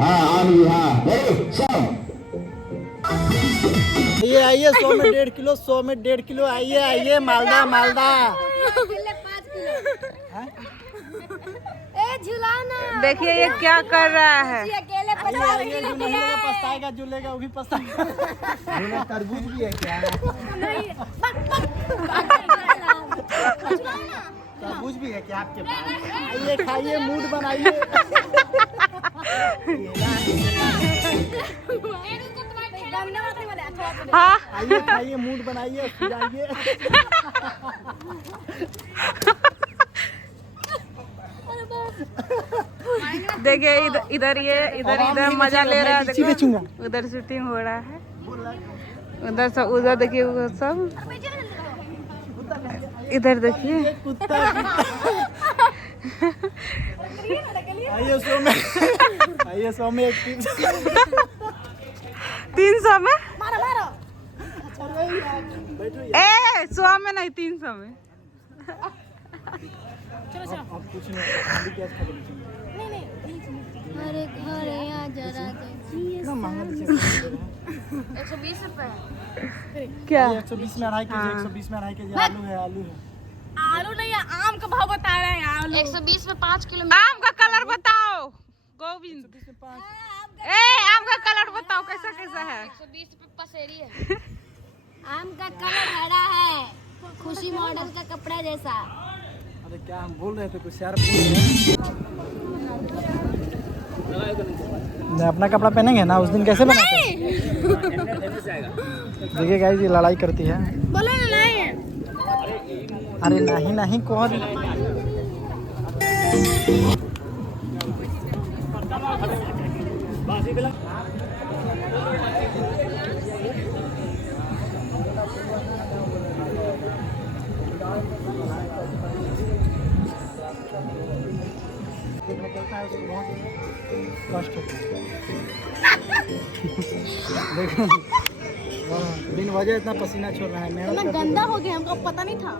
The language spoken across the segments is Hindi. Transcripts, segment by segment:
हाँ आम भी हाँ सब। ये आइए 100 में 1.5 किलो, 100 में 1.5 किलो। आइए आइए मालदा मालदा। देखिए ये क्या कर रहा है। आइए जो नहीं लेगा पछताएगा, जो लेगा वो भी पछताएगा। तरबूज भी है क्या? तरबूज भी है क्या आपके पास? आइए खाइए, मूड बनाइए। हाँ आइए खाइए, मूड बनाइए, खिलाइए। देखिए इधर इधर मजा ले रहा है। देखो उधर शूटिंग हो रहा है, उधर सब, उधर देखिए उधर सब, इधर देखिए। आइए 100 में, आइए 100 में एक 300 में। ए 100 में नहीं, 300 में। अब कुछ नहीं, अभी क्या खा लेंगे? अरे घरे आ जरा इतना महंगा 120 रुपए। क्या 120 में 2.5 केजी, 120 में 2.5 केजी आलू है। आलू है, आलू नहीं है, आम का भाव बता रहे हैं। आलू 120 में 5 किलो। आम का कलर बताओ गोविंद। ए आम का कलर बताओ कैसा कैसा है। 120 रुपए पसेरी है। आम का कलर हरा है, खुशी मॉडल का कपड़ा जैसा। अरे क्या हम बोल रहे थे, कुछ यार बोल रहे हैं। अपना कपड़ा पहनेंगे ना उस दिन, कैसे बनाते हैं? देखिए गाइस ये लड़ाई करती है। बोलो ना नहीं। अरे नहीं नहीं कौन कष्ट होता है। देखो बिन वजह इतना पसीना छोड़ रहा है। इतना गंदा हो गया, हमको पता नहीं था।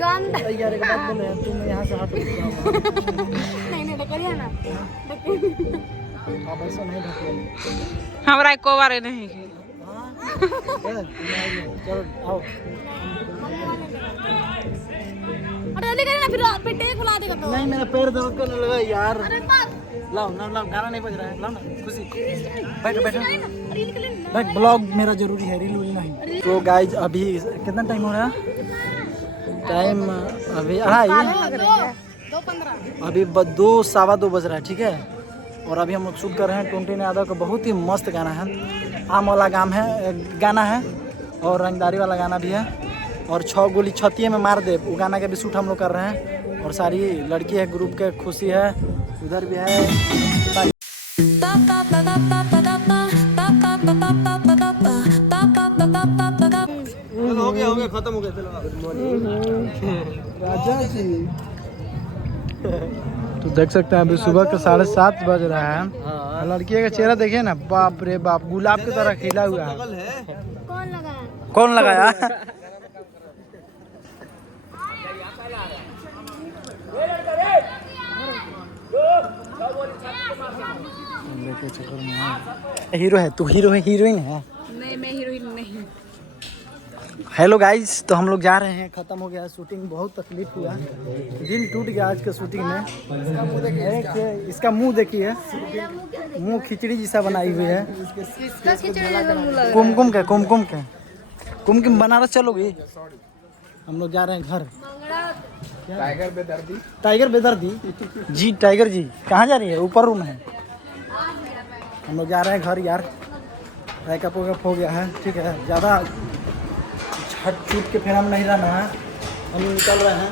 गंद। यार एक बात बोल रहे हैं, तुम यहाँ से हट जाओ। नहीं ढकलिए ना। आप ऐसा नहीं ढको। हमारा एको बारे नहीं। चलो आओ। अरे जल्दी करिए ना, फिर टेक बुला देगा तो। नहीं मेरा पैर दर्द करने लगा यार। लाओ ना, लाओ गाना नहीं बज रहा है। लाओ ना खुशी, बैठो बैठो बैठ। ब्लॉग मेरा जरूरी है, रील नहीं। तो गाइज अभी कितना टाइम हो रहा है? टाइम अभी 2:15। अभी 2 सवा 2 बज रहा है, ठीक है। और अभी हम लोग शूट कर रहे हैं टोंटी ने यादव का बहुत ही मस्त गाना है। आम वाला गाना है और रंगदारी वाला गाना भी है। और 6 गोली छतिये में मार दे, वो गाना का भी शूट हम लोग कर रहे हैं। और सारी लड़की है ग्रुप के, खुशी है उधर भी है। हो गया खत्म हो गया। चलो राजा जी। तो देख सकते हैं अभी सुबह के 7:30 बज रहा है। लड़की का चेहरा देखिए ना, बाप रे बाप, गुलाब की तरह खिला हुआ है। कौन लगाया? कौन लगाया? हीरो है तू, हीरो है, हीरोइन है? नहीं मैं हीरोइन नहीं। हेलो गाइस, तो हम लोग जा रहे हैं। खत्म हो गया शूटिंग, बहुत तकलीफ हुआ, दिल टूट गया आज के शूटिंग में। इसका मुंह देखिए, मुंह खिचड़ी जैसा बनाई हुई है। कुमकुम बनारस चलोगी? हम लोग जा रहे हैं घर। टाइगर बेदर्दी जी, टाइगर जी कहाँ जा रही है? ऊपर रूम है। हम लोग जा रहे हैं घर यार। पैकअप हो गया है, ठीक है। ज़्यादा छट छूट के फेरा में नहीं रहना है, हम निकल रहे हैं।